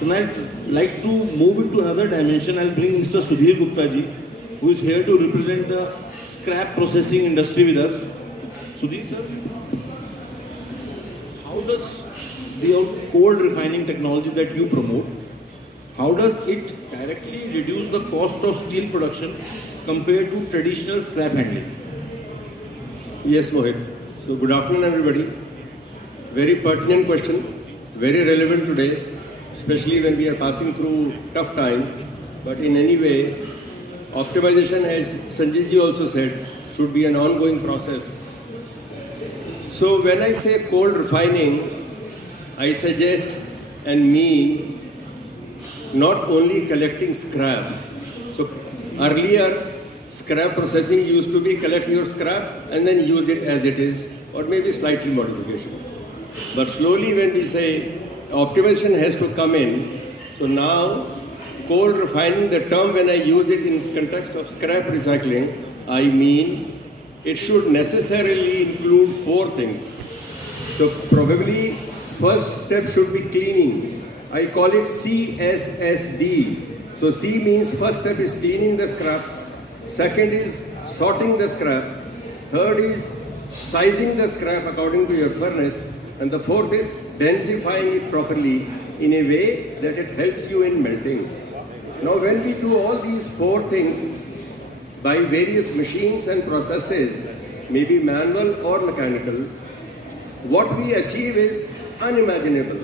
And I'd like to move it to another dimension. I'll bring Mr. Sudhir Gupta ji, who is here to represent the scrap processing industry with us. Sudhir sir, how does the cold refining technology that you promote, how does it directly reduce the cost of steel production compared to traditional scrap handling? Yes, Mohit. So good afternoon, everybody. Very pertinent question, very relevant today, especially when we are passing through tough time. But in any way, optimization, as Sanjay ji also said, should be an ongoing process. So when I say cold refining, I suggest and mean not only collecting scrap. So earlier, scrap processing used to be collect your scrap and then use it as it is, or maybe slightly modification. But slowly when we say optimization has to come in, so now cold refining, the term when I use it in context of scrap recycling, I mean it should necessarily include 4 things. So probably first step should be cleaning. I call it CSSD. So C means first step is cleaning the scrap. Second is sorting the scrap. Third is sizing the scrap according to your furnace. And the fourth is densifying it properly in a way that it helps you in melting. Now when we do all these 4 things by various machines and processes, maybe manual or mechanical, what we achieve is unimaginable.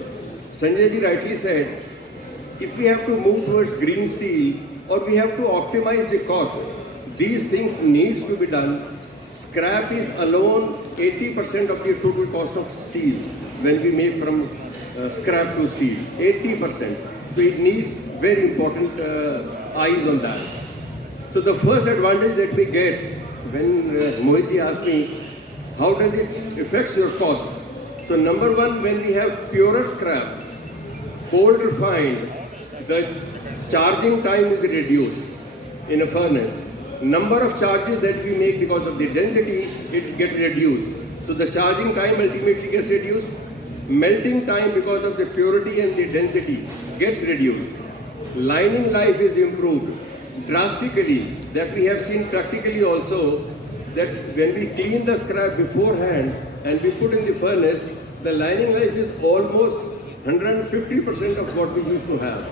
Sanjay ji rightly said, if we have to move towards green steel or we have to optimize the cost, these things needs to be done. Scrap is alone 80% of the total cost of steel when we make from scrap to steel, 80%. So it needs very important eyes on that. So the first advantage that we get when Mohit ji asked me, how does it affect your cost? So number one, when we have purer scrap, cold refined, the charging time is reduced in a furnace. Number of charges that we make because of the density, it gets reduced. So the charging time ultimately gets reduced. Melting time because of the purity and the density gets reduced. Lining life is improved drastically. That we have seen practically also, that when we clean the scrap beforehand and we put in the furnace, the lining life is almost 150% of what we used to have.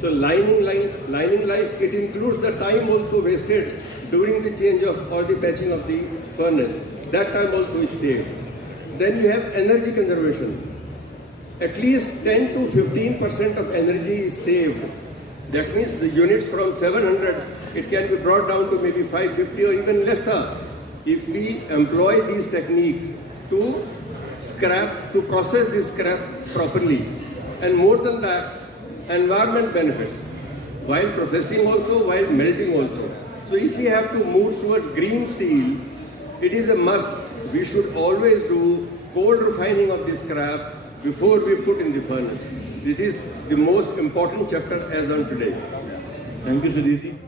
So lining life, it includes the time also wasted during the change of or the patching of the furnace. That time also is saved. Then you have energy conservation. At least 10 to 15% of energy is saved. That means the units from 700, it can be brought down to maybe 550 or even lesser if we employ these techniques to process this scrap properly. And more than that, environment benefits, while processing also, while melting also. So if we have to move towards green steel, it is a must. We should always do cold refining of the scrap before we put in the furnace. It is the most important chapter as on today. Thank you, Sudhir ji.